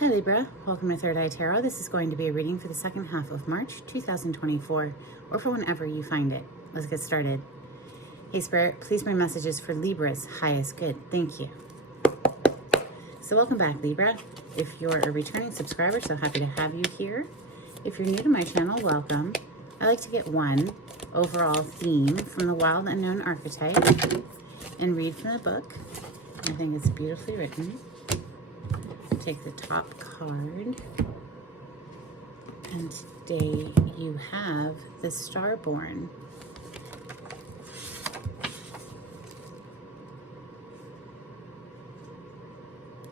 Hi Libra, welcome to Third Eye Tarot. This is going to be a reading for the second half of March 2024, or for whenever you find it. Let's get started. Hey Spirit, please bring messages for Libra's highest good. Thank you. So welcome back, Libra. If you're a returning subscriber, so happy to have you here. If you're new to my channel, welcome. I like to get one overall theme from the Wild Unknown archetype and read from the book. I think it's beautifully written. Take the top card, and today you have the Starborn.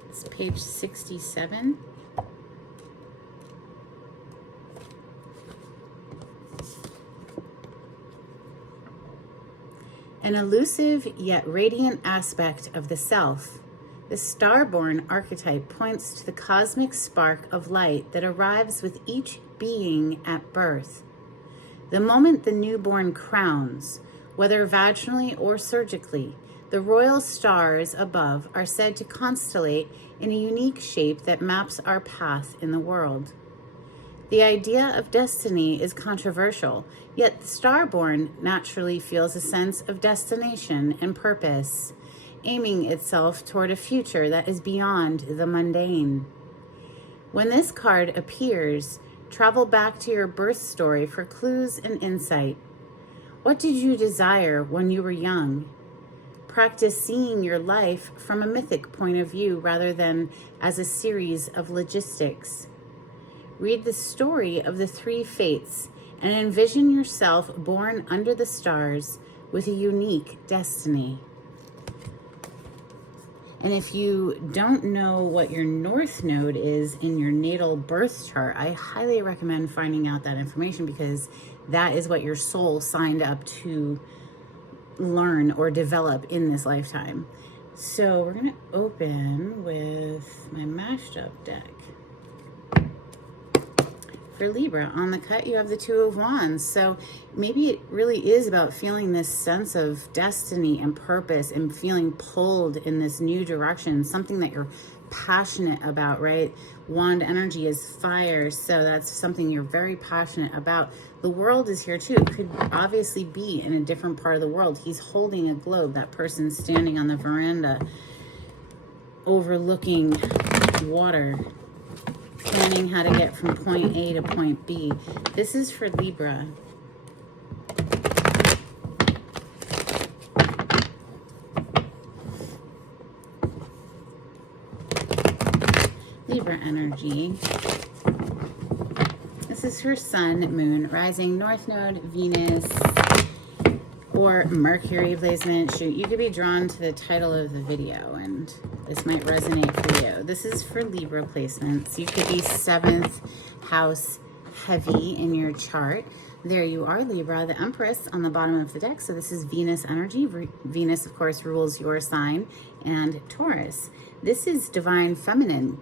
It's page 67. An elusive yet radiant aspect of the self, the Starborn archetype points to the cosmic spark of light that arrives with each being at birth. The moment the newborn crowns, whether vaginally or surgically, the royal stars above are said to constellate in a unique shape that maps our path in the world. The idea of destiny is controversial, yet the Starborn naturally feels a sense of destination and purpose, aiming itself toward a future that is beyond the mundane. When this card appears, travel back to your birth story for clues and insight. What did you desire when you were young? Practice seeing your life from a mythic point of view rather than as a series of logistics. Read the story of the three fates and envision yourself born under the stars with a unique destiny. And if you don't know what your North Node is in your natal birth chart, I highly recommend finding out that information, because that is what your soul signed up to learn or develop in this lifetime. So we're going to open with my mashed up deck. For Libra, on the cut, you have the Two of Wands. So maybe it really is about feeling this sense of destiny and purpose and feeling pulled in this new direction, something that you're passionate about, right? Wand energy is fire, so that's something you're very passionate about. The world is here too. It could obviously be in a different part of the world. He's holding a globe. That person's standing on the veranda overlooking water, planning how to get from point A to point B. This is for Libra. Libra energy. This is for Sun, Moon, Rising, North Node, Venus, or Mercury placement. Shoot, you could be drawn to the title of the video and this might resonate for you. This is for Libra placements. You could be 7th house heavy in your chart. There you are, Libra, the Empress on the bottom of the deck. So this is Venus energy. Venus, of course, rules your sign, and Taurus. This is divine feminine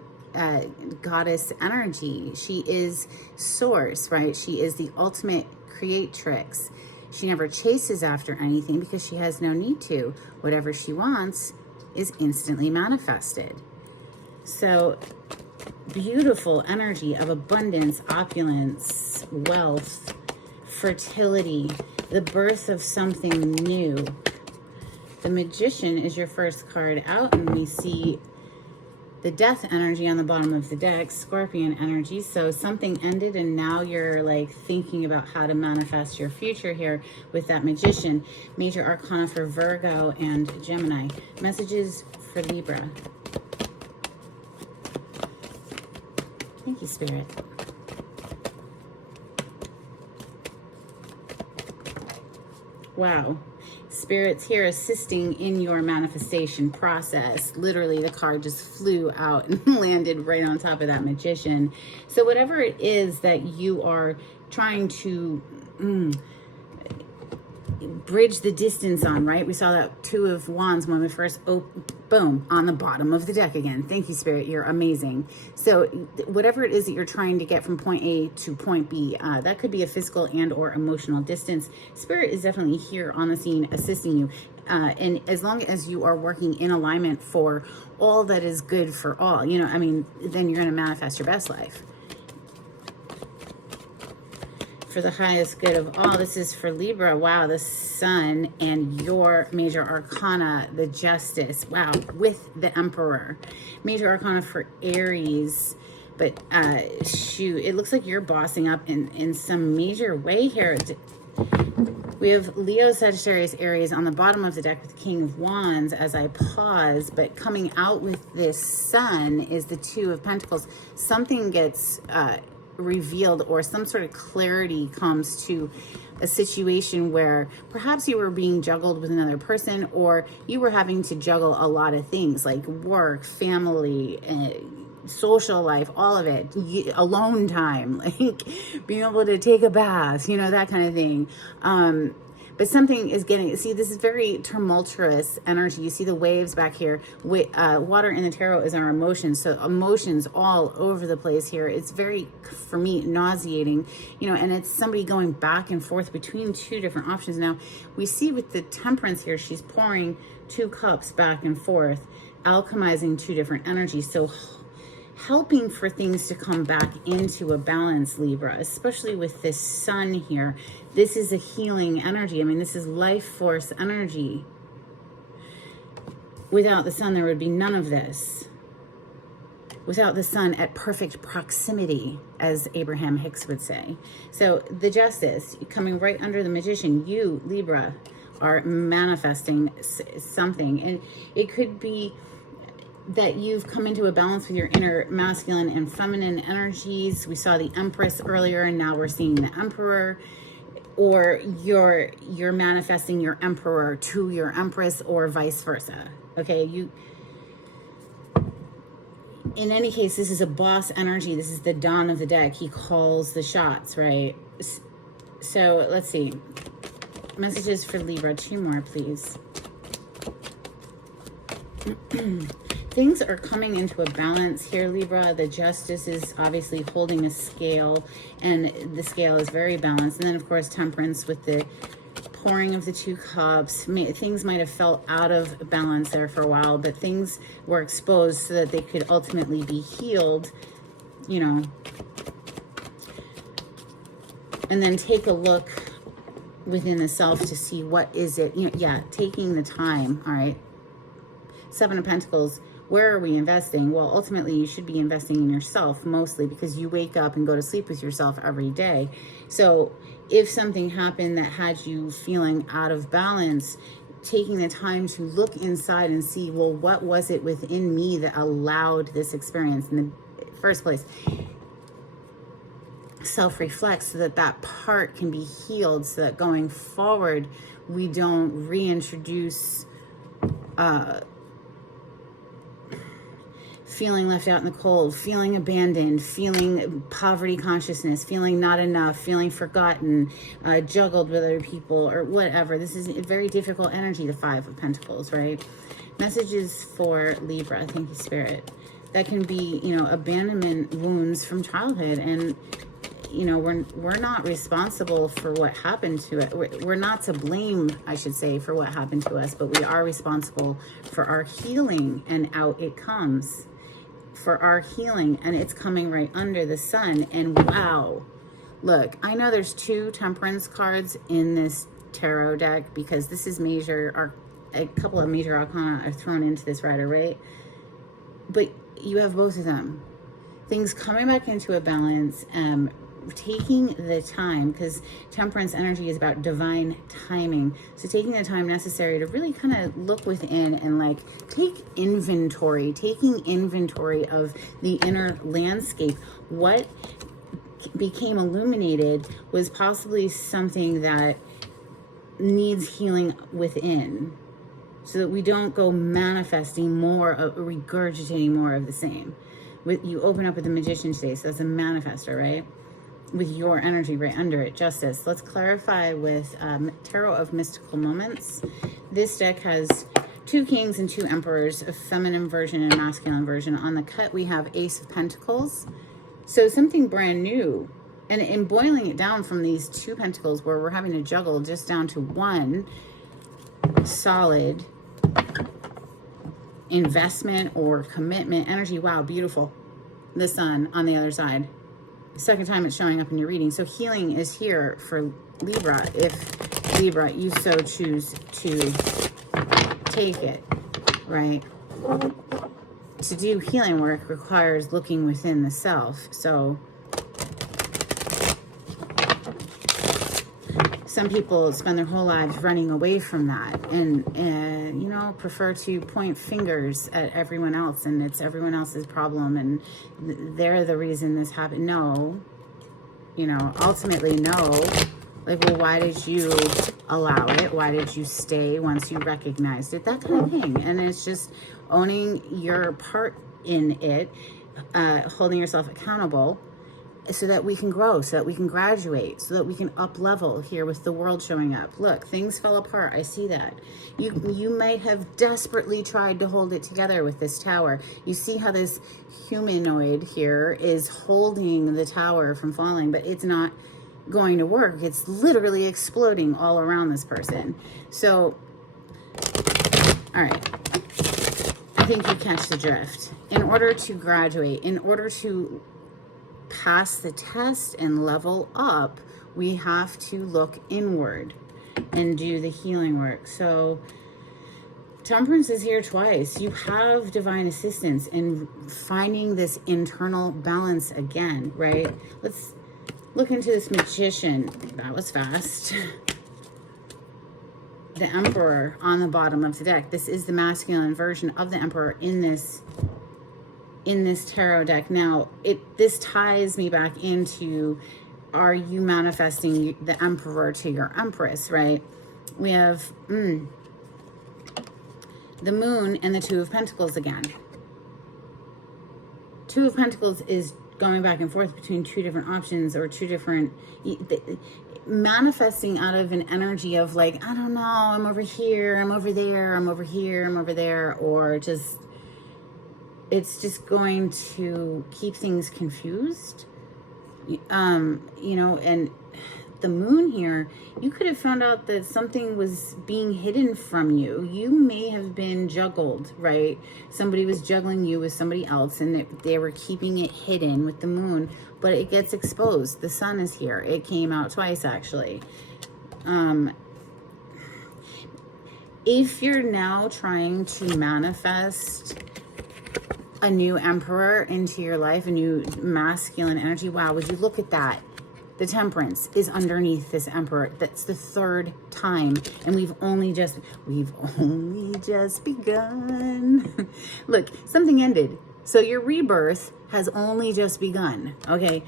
goddess energy. She is source, right? She is the ultimate creatrix. She never chases after anything because she has no need to. Whatever she wants is instantly manifested. So beautiful energy of abundance, opulence, wealth, fertility, the birth of something new. The Magician is your first card out, and we see the Death energy on the bottom of the deck, Scorpion energy. So something ended and now you're like thinking about how to manifest your future here with that Magician. Major Arcana for Virgo and Gemini. Messages for Libra. Thank you, Spirit. Wow. Spirit's here assisting in your manifestation process. Literally, the card just flew out and landed right on top of that Magician. So whatever it is that you are trying to bridge the distance on, right? We saw that Two of Wands when we first boom, on the bottom of the deck again. Thank you, Spirit. You're amazing. So whatever it is that you're trying to get from point A to point B, that could be a physical and or emotional distance. Spirit is definitely here on the scene assisting you. and as long as you are working in alignment for all that is good for all, you know, I mean, then you're going to manifest your best life. For the highest good of all, this is for Libra. Wow, the Sun and your major arcana, the Justice. Wow, with the Emperor. Major arcana for Aries. But shoot, it looks like you're bossing up in some major way here. We have Leo, Sagittarius, Aries on the bottom of the deck with King of Wands as I pause, but coming out with this Sun is the Two of Pentacles. Something gets revealed, or some sort of clarity comes to a situation where perhaps you were being juggled with another person, or you were having to juggle a lot of things like work, family, social life, all of it, alone time, like being able to take a bath, you know, that kind of thing. But something is getting, see, this is very tumultuous energy. You see the waves back here. Water in the tarot is our emotions. So emotions all over the place here. It's very, for me, nauseating, you know, and it's somebody going back and forth between two different options. Now, we see with the Temperance here, she's pouring 2 cups back and forth, alchemizing 2 different energies. So helping for things to come back into a balance, Libra, especially with this Sun here. This is a healing energy. I mean, this is life force energy. Without the Sun, there would be none of this. Without the Sun at perfect proximity, as Abraham Hicks would say. So the Justice coming right under the Magician, you, Libra, are manifesting something. And it could be that you've come into a balance with your inner masculine and feminine energies. We saw the Empress earlier, and now we're seeing the Emperor. Or you're manifesting your Emperor to your Empress, or vice versa. Okay, in any case, this is a boss energy. This is the Don of the deck. He calls the shots, right? So let's see. Messages for Libra. 2 more, please. Things are coming into a balance here, Libra. The Justice is obviously holding a scale, and the scale is very balanced. And then, of course, Temperance with the pouring of the 2 cups. Things might have felt out of balance there for a while, but things were exposed so that they could ultimately be healed, you know. And then take a look within the self to see what is it, you know, yeah, taking the time, all right. 7 of Pentacles. Where are we investing? Well, ultimately, you should be investing in yourself mostly, because you wake up and go to sleep with yourself every day. So if something happened that had you feeling out of balance, taking the time to look inside and see, well, what was it within me that allowed this experience in the first place? Self-reflect so that that part can be healed, so that going forward, we don't reintroduce feeling left out in the cold, feeling abandoned, feeling poverty consciousness, feeling not enough, feeling forgotten, juggled with other people, or whatever. This is a very difficult energy, the 5 of Pentacles, right? Messages for Libra. Thank you, Spirit. That can be, you know, abandonment wounds from childhood, and you know, we're not responsible for what happened to it. We're not to blame, I should say, for what happened to us, but we are responsible for our healing, and out it comes. For our healing, and it's coming right under the Sun. And wow, look, I know there's 2 Temperance cards in this tarot deck, because this is major, or a couple of major arcana are thrown into this rider, right? But you have both of them. Things coming back into a balance, taking the time, because Temperance energy is about divine timing. So taking the time necessary to really kind of look within and like taking inventory of the inner landscape. What became illuminated was possibly something that needs healing within, so that we don't go manifesting more of, regurgitating more of the same. You open up with the Magician today, so that's a manifester, right? With your energy right under it. Justice. Let's clarify with Tarot of Mystical Moments. This deck has 2 Kings and 2 Emperors, a feminine version and a masculine version. On the cut, we have Ace of Pentacles. So something brand new. And in boiling it down from these 2 Pentacles, where we're having to juggle just down to 1, solid investment or commitment energy. Wow, beautiful. The sun on the other side. Second time it's showing up in your reading. So healing is here for Libra, if Libra, you so choose to take it, right? To do healing work requires looking within the self. So some people spend their whole lives running away from that and you know, prefer to point fingers at everyone else, and it's everyone else's problem and they're the reason this happened. No, you know, ultimately no. Like, well, why did you allow it? Why did you stay once you recognized it? That kind of thing. And it's just owning your part in it, holding yourself accountable, so that we can grow, so that we can graduate, so that we can up level here with the world showing up. Look, things fell apart. I see that. You might have desperately tried to hold it together with this tower. You see how this humanoid here is holding the tower from falling, but it's not going to work. It's literally exploding all around this person. So, all right. I think you catch the drift. In order to graduate, in order to pass the test and level up, we have to look inward and do the healing work. So Temperance is here twice. You have divine assistance in finding this internal balance again, right? Let's look into this Magician. That was fast. The Emperor on the bottom of the deck. This is the masculine version of the Emperor in this tarot deck. Now, this ties me back into, are you manifesting the Emperor to your Empress, right? We have the Moon and the Two of Pentacles again. Two of Pentacles is going back and forth between two different options, or two different, manifesting out of an energy of like, I don't know, I'm over here, I'm over there, I'm over here, I'm over there, or just, it's just going to keep things confused. You know, and the Moon here, you could have found out that something was being hidden from you. You may have been juggled, right? Somebody was juggling you with somebody else, and they were keeping it hidden with the Moon, but it gets exposed. The Sun is here. It came out twice, actually. If you're now trying to manifest a new Emperor into your life, a new masculine energy, wow, would you look at that? The Temperance is underneath this Emperor. That's the third time, and we've only just begun. Look, something ended, so your rebirth has only just begun. Okay,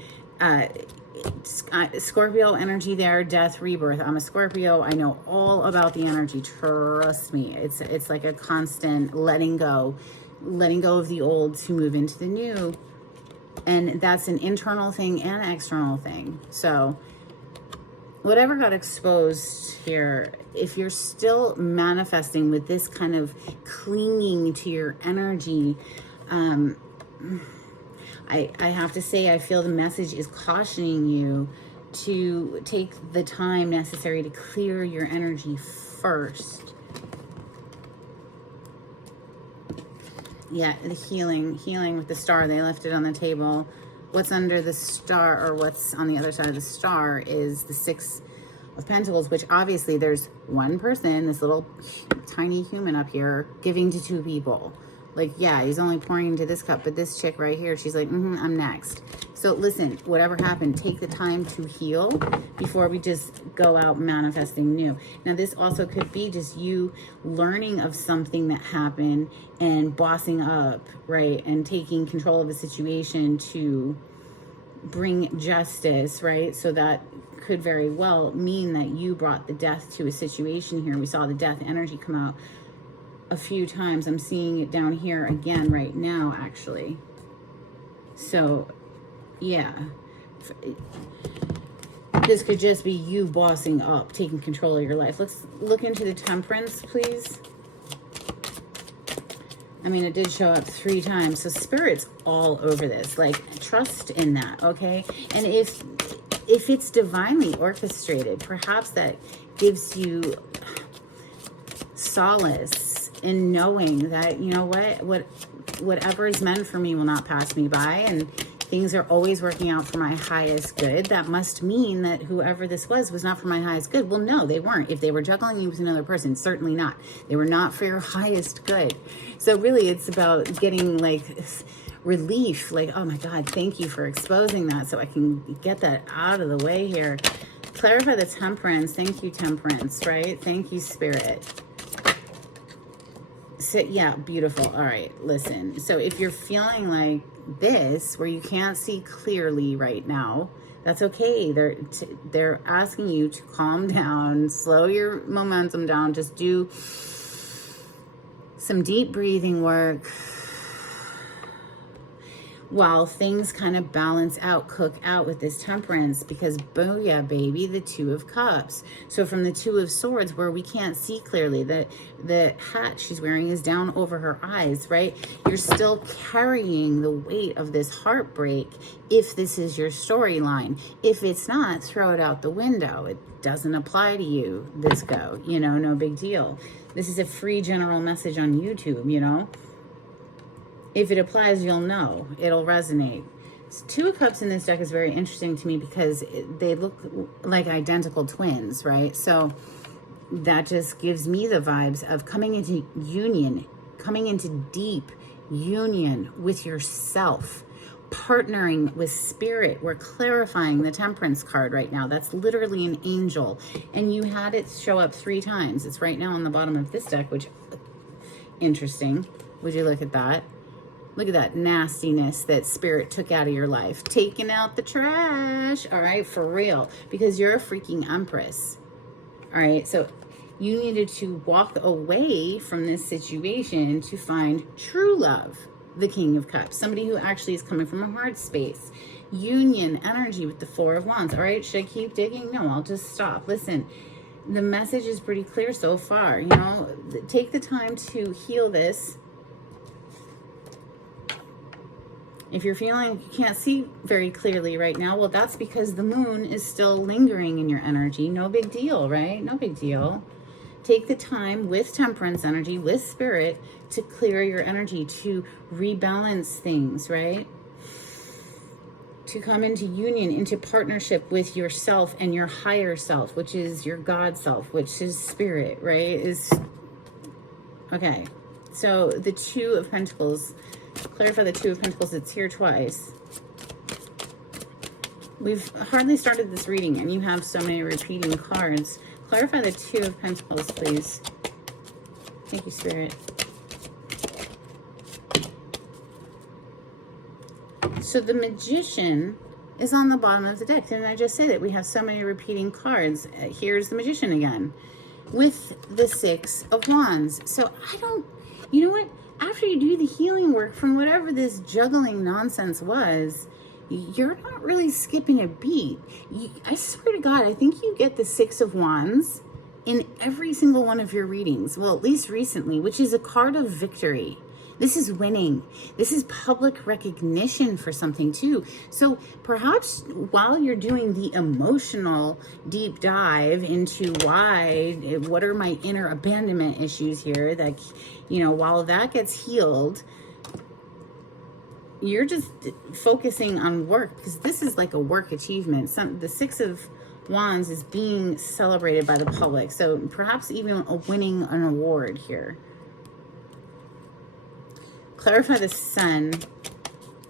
Scorpio energy there, death, rebirth. I'm a Scorpio. I know all about the energy. Trust me, it's like a constant letting go of the old to move into the new. And that's an internal thing and an external thing. So whatever got exposed here, if you're still manifesting with this kind of clinging to your energy, I have to say, I feel the message is cautioning you to take the time necessary to clear your energy first. Yeah, the healing with the star they left it on the table. What's under the star, or what's on the other side of the star, is the Six of Pentacles, which obviously there's one person, this little tiny human up here, giving to two people. Like, yeah, he's only pouring into this cup, but this chick right here, she's like, I'm next. So listen, whatever happened, take the time to heal before we just go out manifesting new. Now, this also could be just you learning of something that happened and bossing up, right? And taking control of the situation to bring justice, right? So that could very well mean that you brought the death to a situation here. We saw the death energy come out a few times. I'm seeing it down here again right now, actually. So yeah, this could just be you bossing up, taking control of your life. Let's look into the Temperance, please. I mean, it did show up 3 times, so Spirit's all over this. Like, trust in that, okay? And if it's divinely orchestrated, perhaps that gives you solace in knowing that, you know whatever is meant for me will not pass me by, and things are always working out for my highest good. That must mean that whoever this was not for my highest good. Well, no, they weren't. If they were juggling you with another person, certainly not. They were not for your highest good. So really, it's about getting like relief, like, oh my God, thank you for exposing that so I can get that out of the way here. Clarify the temperance. Thank you, temperance, right? Thank you, spirit. So yeah, beautiful. All right, listen. So if you're feeling like this, where you can't see clearly right now, that's okay. They're asking you to calm down, slow your momentum down, just do some deep breathing work while things kind of balance out, cook out with this temperance, because booyah, baby, the Two of Cups. So from the Two of Swords, where we can't see clearly, the hat she's wearing is down over her eyes, right? You're still carrying the weight of this heartbreak if this is your storyline. If it's not, throw it out the window. It doesn't apply to you, this go, you know, no big deal. This is a free general message on YouTube, you know? If it applies, you'll know. It'll resonate. So Two of Cups in this deck is very interesting to me because they look like identical twins, right? So that just gives me the vibes of coming into union, coming into deep union with yourself, partnering with spirit. We're clarifying the Temperance card right now. That's literally an angel. And you had it show up 3 times. It's right now on the bottom of this deck, which, interesting. Would you look at that? Look at that nastiness that spirit took out of your life. Taking out the trash. All right, for real. Because you're a freaking empress. All right, so you needed to walk away from this situation to find true love. The King of Cups. Somebody who actually is coming from a heart space. Union energy with the Four of Wands. All right, should I keep digging? No, I'll just stop. Listen, the message is pretty clear so far. You know, take the time to heal this. If you're feeling you can't see very clearly right now, well, that's because the moon is still lingering in your energy. No big deal, right? No big deal. Take the time with temperance energy, with spirit, to clear your energy, to rebalance things, right? To come into union, into partnership with yourself and your higher self, which is your God self, which is spirit, right? Okay. So the Two of Pentacles. Clarify the Two of Pentacles. It's here twice. We've hardly started this reading and you have so many repeating cards. Clarify the Two of Pentacles, please. Thank you, Spirit. So the Magician is on the bottom of the deck. Didn't I just say that we have so many repeating cards? Here's the Magician again with the Six of Wands. So you know what? After you do the healing work from whatever this juggling nonsense was, you're not really skipping a beat. I swear to God, I think you get the Six of Wands in every single one of your readings. Well, at least recently, which is a card of victory. This is winning. This is public recognition for something too. So perhaps while you're doing the emotional deep dive into what are my inner abandonment issues here, that, you know, while that gets healed, you're just focusing on work, because this is like a work achievement. The Six of Wands is being celebrated by the public. So perhaps even winning an award here. Clarify the Sun.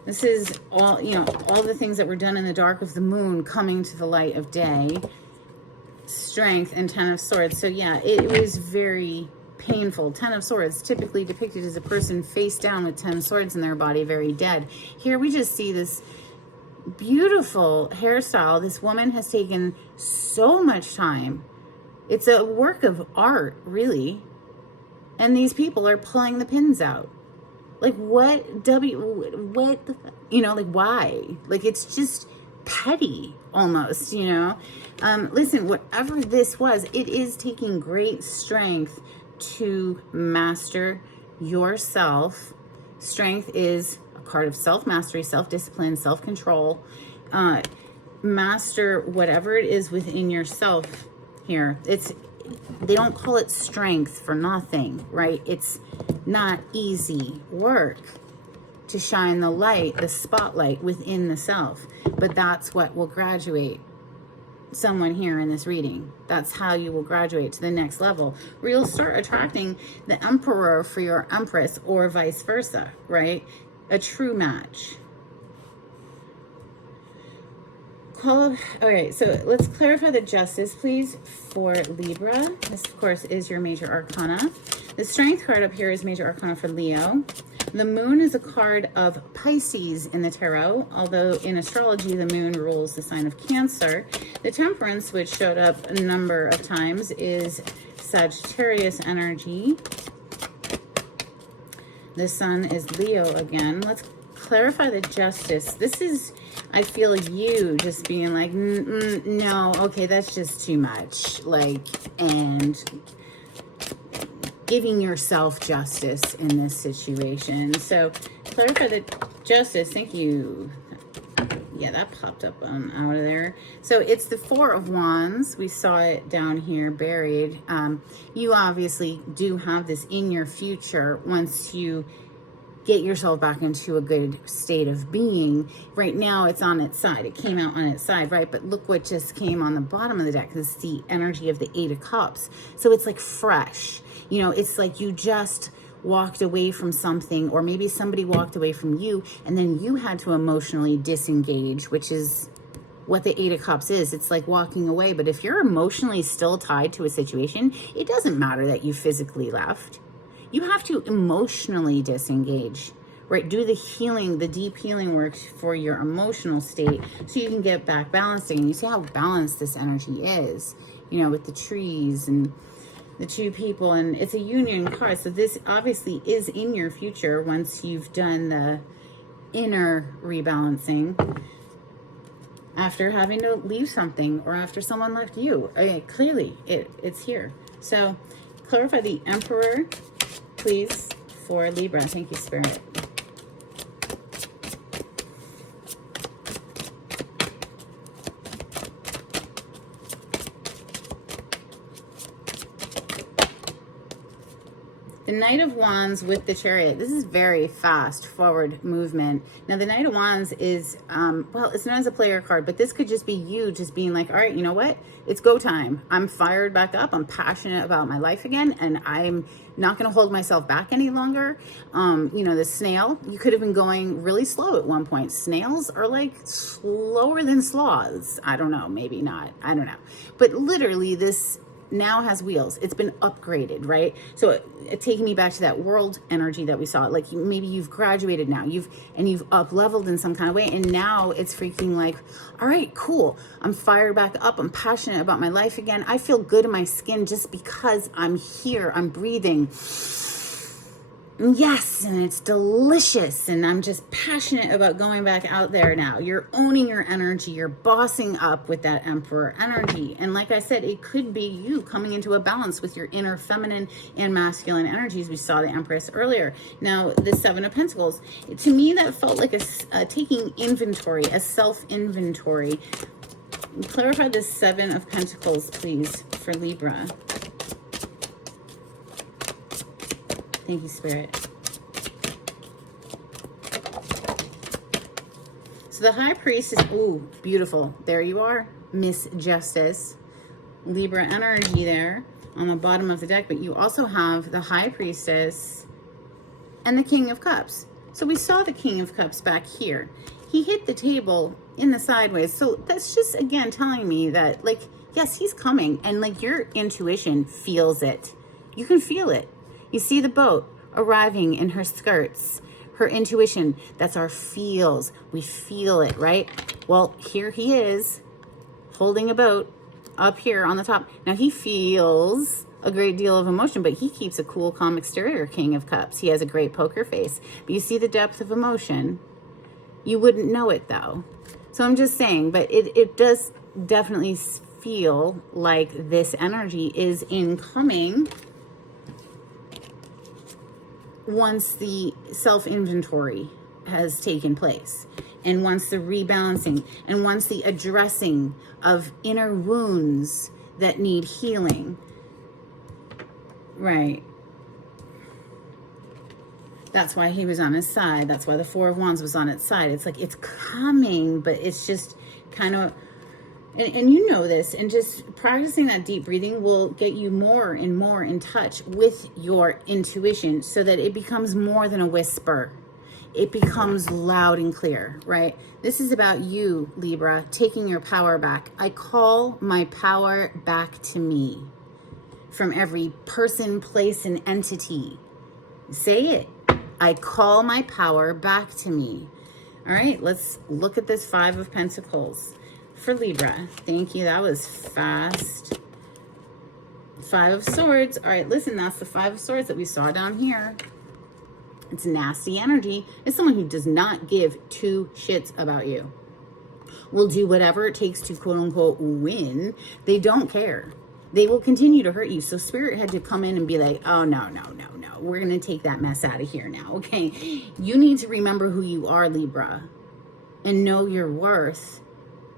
This is all, you know, all the things that were done in the dark of the moon coming to the light of day. Strength and Ten of Swords. So yeah, it was very painful. Ten of Swords, typically depicted as a person face down with 10 swords in their body, very dead. Here we just see this beautiful hairstyle. This woman has taken so much time. It's a work of art, really. And these people are pulling the pins out. Like, you know, like, why? Like, it's just petty almost, you know? Listen, whatever this was, it is taking great strength to master yourself. Strength is a card of self-mastery, self-discipline, self-control. Master whatever it is within yourself here. They don't call it strength for nothing, right? It's not easy work to shine the light, the spotlight within the self. But that's what will graduate someone here in this reading. That's how you will graduate to the next level, where you'll start attracting the emperor for your empress, or vice versa, right? A true match. All right, so let's clarify the justice, please, for Libra. This, of course, is your major arcana. The strength card up here is major arcana for Leo. The moon is a card of Pisces in the tarot, although in astrology, the moon rules the sign of Cancer. The temperance, which showed up a number of times, is Sagittarius energy. The sun is Leo again. Let's clarify the justice. This is, I feel you just being like, no, okay, that's just too much. Like, and giving yourself justice in this situation. So clarify the justice. Thank you. Yeah, that popped up out of there. So it's the Four of Wands. We saw it down here buried. You obviously do have this in your future once you get yourself back into a good state of being. Right now it's on its side. It came out on its side, right? But look what just came on the bottom of the deck. This is the energy of the Eight of Cups. So it's like fresh. You know, it's like you just walked away from something, or maybe somebody walked away from you, and then you had to emotionally disengage, which is what the Eight of Cups is. It's like walking away. But if you're emotionally still tied to a situation, it doesn't matter that you physically left. You have to emotionally disengage, right? Do the healing, the deep healing work for your emotional state, so you can get back balancing. And you see how balanced this energy is, you know, with the trees and the two people, and it's a union card. So this obviously is in your future once you've done the inner rebalancing after having to leave something, or after someone left you. Okay, clearly it's here. So clarify the Emperor, please, for Libra. Thank you, Spirit. The Knight of Wands with the Chariot. This is very fast forward movement. Now, the Knight of Wands is, well, it's known as a player card, but this could just be you just being like, all right, you know what? It's go time. I'm fired back up. I'm passionate about my life again, and I'm not going to hold myself back any longer. You know, the snail, you could have been going really slow at one point. Snails are like slower than sloths. I don't know, maybe not. I don't know. But literally, this now has wheels. It's been upgraded, right? So it taking me back to that world energy that we saw. Like maybe you've graduated now, you've up leveled in some kind of way, and now it's freaking like, all right, cool. I'm fired back up. I'm passionate about my life again. I feel good in my skin just because I'm here. I'm breathing. Yes, and it's delicious, and I'm just passionate about going back out there now. You're owning your energy. You're bossing up with that Emperor energy. And like I said, it could be you coming into a balance with your inner feminine and masculine energies. We saw the Empress earlier. Now, the Seven of Pentacles, to me, that felt like a taking inventory, a self-inventory. Clarify the Seven of Pentacles, please, for Libra. Thank you, Spirit. So the High Priestess, ooh, beautiful. There you are, Miss Justice. Libra energy there on the bottom of the deck. But you also have the High Priestess and the King of Cups. So we saw the King of Cups back here. He hit the table in the sideways. So that's just, again, telling me that, like, yes, he's coming. And, like, your intuition feels it. You can feel it. You see the boat arriving in her skirts, her intuition. That's our feels. We feel it, right? Well, here he is holding a boat up here on the top. Now, he feels a great deal of emotion, but he keeps a cool, calm exterior, King of Cups. He has a great poker face. But you see the depth of emotion. You wouldn't know it, though. So I'm just saying, but it does definitely feel like this energy is incoming once the self-inventory has taken place, and once the rebalancing, and once the addressing of inner wounds that need healing. Right. That's why he was on his side. That's why the Four of Wands was on its side. It's like it's coming, but it's just kind of, and you know this, and just practicing that deep breathing will get you more and more in touch with your intuition so that it becomes more than a whisper. It becomes loud and clear, right? This is about you, Libra, taking your power back. I call my power back to me from every person, place, and entity. Say it. I call my power back to me. All right, let's look at this Five of Pentacles for Libra. Thank you. That was fast. Five of Swords. All right, listen, that's the Five of Swords that we saw down here. It's nasty energy. It's someone who does not give two shits about you. Will do whatever it takes to quote unquote win. They don't care. They will continue to hurt you. So Spirit had to come in and be like, oh, no. We're going to take that mess out of here now, okay? You need to remember who you are, Libra, and know your worth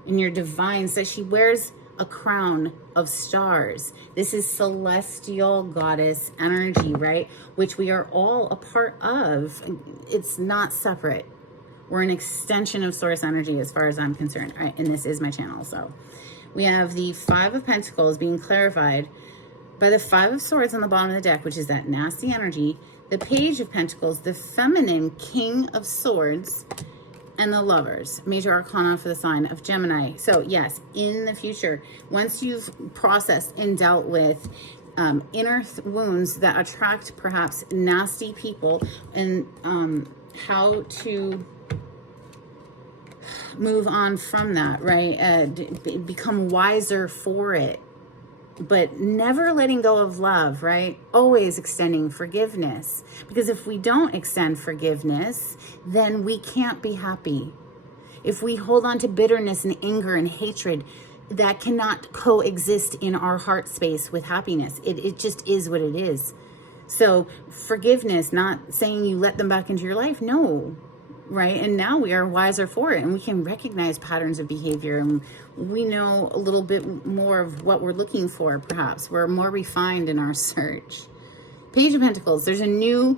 and your divine. So she wears a crown of stars. This is celestial goddess energy, right? Which we are all a part of. It's not separate. We're an extension of source energy as far as I'm concerned. All right, and this is my channel, so... We have the Five of Pentacles being clarified by the Five of Swords on the bottom of the deck, which is that nasty energy, the Page of Pentacles, the feminine King of Swords, and the Lovers, major arcana for the sign of Gemini. So yes, in the future, once you've processed and dealt with inner wounds that attract perhaps nasty people, and how to move on from that, right? Become wiser for it, but never letting go of love, right? Always extending forgiveness, because if we don't extend forgiveness, then we can't be happy. If we hold on to bitterness and anger and hatred, that cannot coexist in our heart space with happiness. It just is what it is. So forgiveness, not saying you let them back into your life, no. Right? And now we are wiser for it, and we can recognize patterns of behavior, and we know a little bit more of what we're looking for, perhaps. We're more refined in our search. Page of Pentacles, there's a new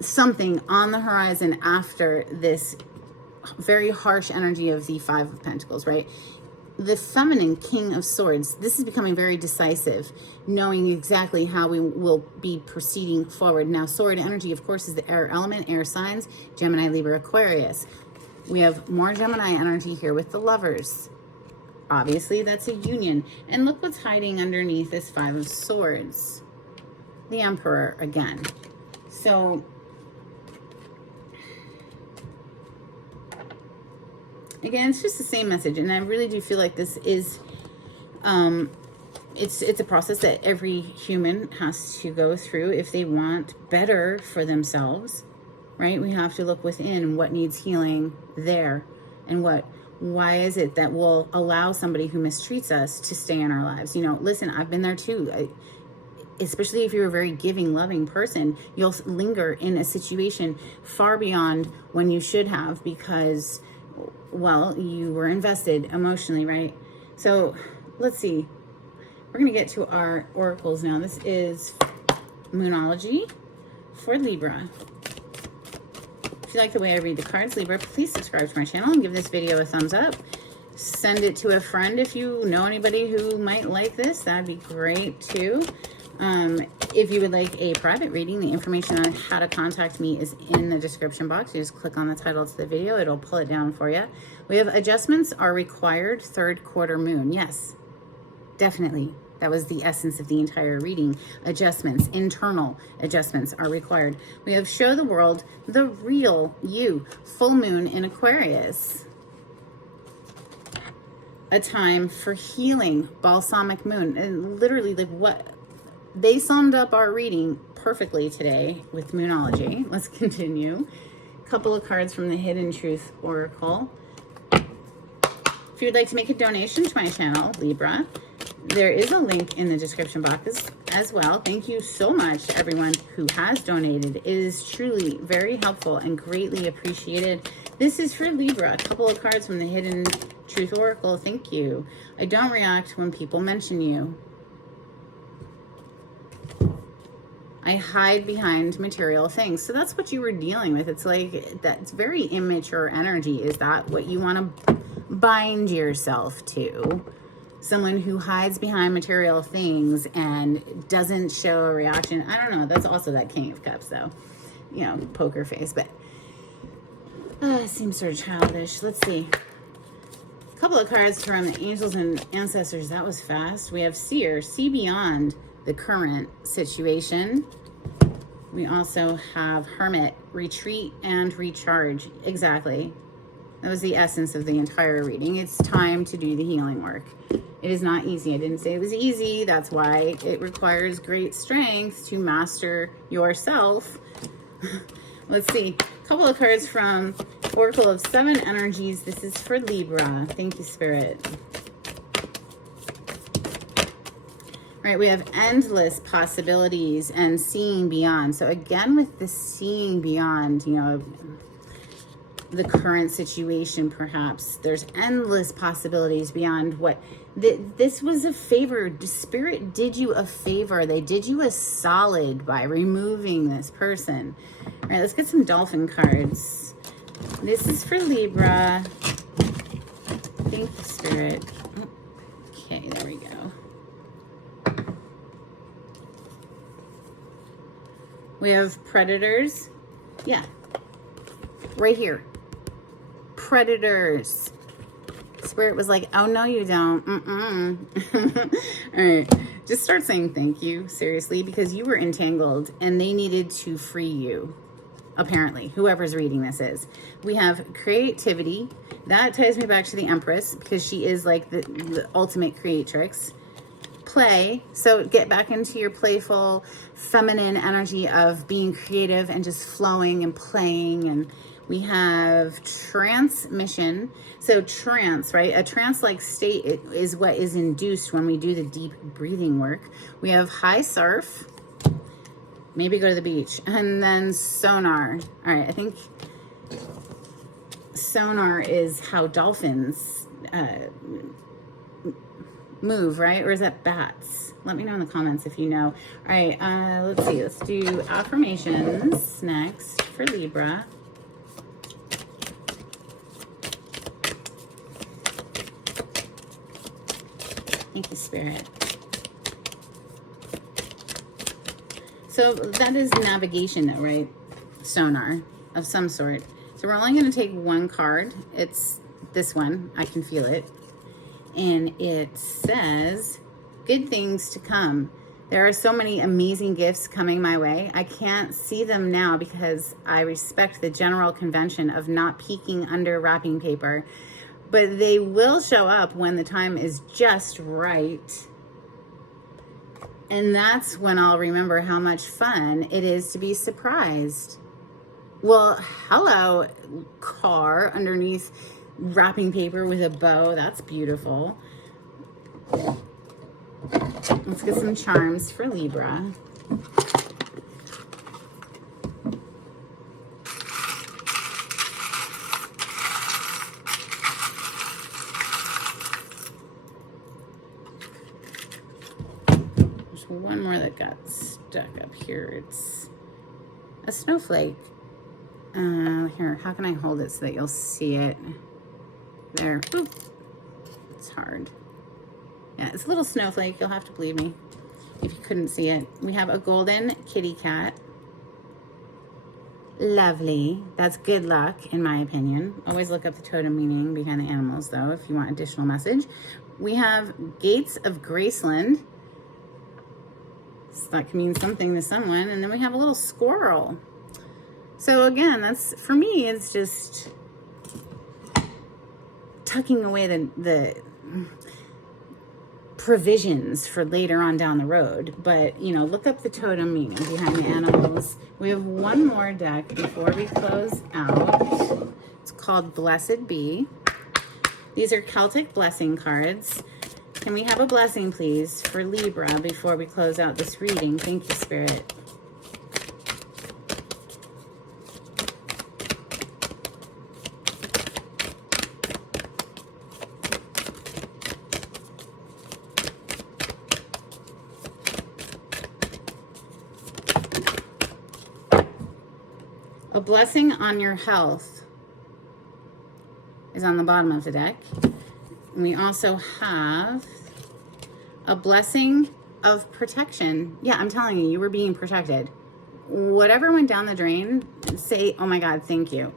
something on the horizon after this very harsh energy of the Five of Pentacles, right? The feminine King of Swords, this is becoming very decisive, knowing exactly how we will be proceeding forward. Now, sword energy, of course, is the air element, air signs, Gemini, Libra, Aquarius. We have more Gemini energy here with the Lovers. Obviously, that's a union. And look what's hiding underneath this Five of Swords. The Emperor again. So... again, it's just the same message, and I really do feel like this is, it's a process that every human has to go through if they want better for themselves, right? We have to look within what needs healing there, and why is it that will allow somebody who mistreats us to stay in our lives? You know, listen, I've been there too. Especially if you're a very giving, loving person, you'll linger in a situation far beyond when you should have, because... well, you were invested emotionally, right? So let's see. We're going to get to our oracles now. This is Moonology for Libra. If you like the way I read the cards, Libra, please subscribe to my channel and give this video a thumbs up. Send it to a friend if you know anybody who might like this. That'd be great too. If you would like a private reading, the information on how to contact me is in the description box. You just click on the title to the video. It'll pull it down for you. We have adjustments are required, third quarter moon. Yes, definitely. That was the essence of the entire reading. Adjustments, internal adjustments are required. We have show the world the real you. Full moon in Aquarius. A time for healing, balsamic moon. And literally, like what... they summed up our reading perfectly today with Moonology. Let's continue. A couple of cards from the Hidden Truth Oracle. If you'd like to make a donation to my channel, Libra, there is a link in the description box as well. Thank you so much, everyone who has donated. It is truly very helpful and greatly appreciated. This is for Libra. A couple of cards from the Hidden Truth Oracle. Thank you. I don't react when people mention you. I hide behind material things. So that's what you were dealing with. It's like, that's very immature energy. Is that what you want to bind yourself to? Someone who hides behind material things and doesn't show a reaction. I don't know. That's also that King of Cups, though. You know, poker face. But it seems sort of childish. Let's see. A couple of cards from Angels and Ancestors. That was fast. We have Seer. See beyond the current situation. We also have Hermit. Retreat and recharge. Exactly. That was the essence of the entire reading. It's time to do the healing work. It is not easy. I didn't say it was easy. That's why it requires great strength to master yourself. Let's see. A couple of cards from Oracle of 7 Energies. This is for Libra. Thank you, Spirit. Right, we have endless possibilities and seeing beyond. So again, with the seeing beyond, you know, the current situation, perhaps there's endless possibilities beyond what this was. A favor. Spirit did you a favor. They did you a solid by removing this person. All right, let's get some dolphin cards. This is for Libra. Thank you, Spirit. Okay, there we go. We have predators. Yeah, right here. Predators. Spirit was like, oh, no, you don't. All right. Just start saying thank you, seriously, because you were entangled and they needed to free you, apparently, whoever's reading this is. We have creativity. That ties me back to the Empress because she is like the ultimate creatrix. Play. So get back into your playful, feminine energy of being creative and just flowing and playing. And we have transmission. So trance, right? A trance-like state is what is induced when we do the deep breathing work. We have high surf. Maybe go to the beach. And then sonar. All right, I think sonar is how dolphins move, right? Or is that bats? Let me know in the comments if you know. All right, let's see. Let's do affirmations next for Libra. Thank you, Spirit. So that is navigation, though, right? Sonar of some sort. So we're only going to take one card. It's this one. I can feel it. And it says, good things to come. There are so many amazing gifts coming my way. I can't see them now because I respect the general convention of not peeking under wrapping paper. But they will show up when the time is just right. And that's when I'll remember how much fun it is to be surprised. Well, hello, car underneath wrapping paper with a bow. That's beautiful. Let's get some charms for Libra. There's one more that got stuck up here. It's a snowflake. Here, how can I hold it so that you'll see it? There. Oop. It's hard. Yeah, it's a little snowflake. You'll have to believe me if you couldn't see it. We have a golden kitty cat. Lovely. That's good luck, in my opinion. Always look up the totem meaning behind the animals, though, if you want additional message. We have Gates of Graceland. So that can mean something to someone. And then we have a little squirrel. So again, that's, for me, it's just tucking away the provisions for later on down the road. But, you know, look up the totem meaning behind the animals. We have one more deck before we close out. It's called Blessed Be. These are Celtic blessing cards. Can we have a blessing, please, for Libra before we close out this reading? Thank you, Spirit. A blessing on your health is on the bottom of the deck. And we also have a blessing of protection. Yeah, I'm telling you, you were being protected. Whatever went down the drain, say, oh my God, thank you.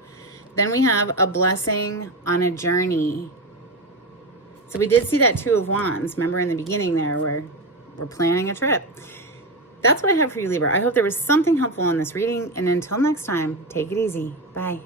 Then we have a blessing on a journey. So we did see that Two of Wands. Remember in the beginning there where we're planning a trip. That's what I have for you, Libra. I hope there was something helpful in this reading. And until next time, take it easy. Bye.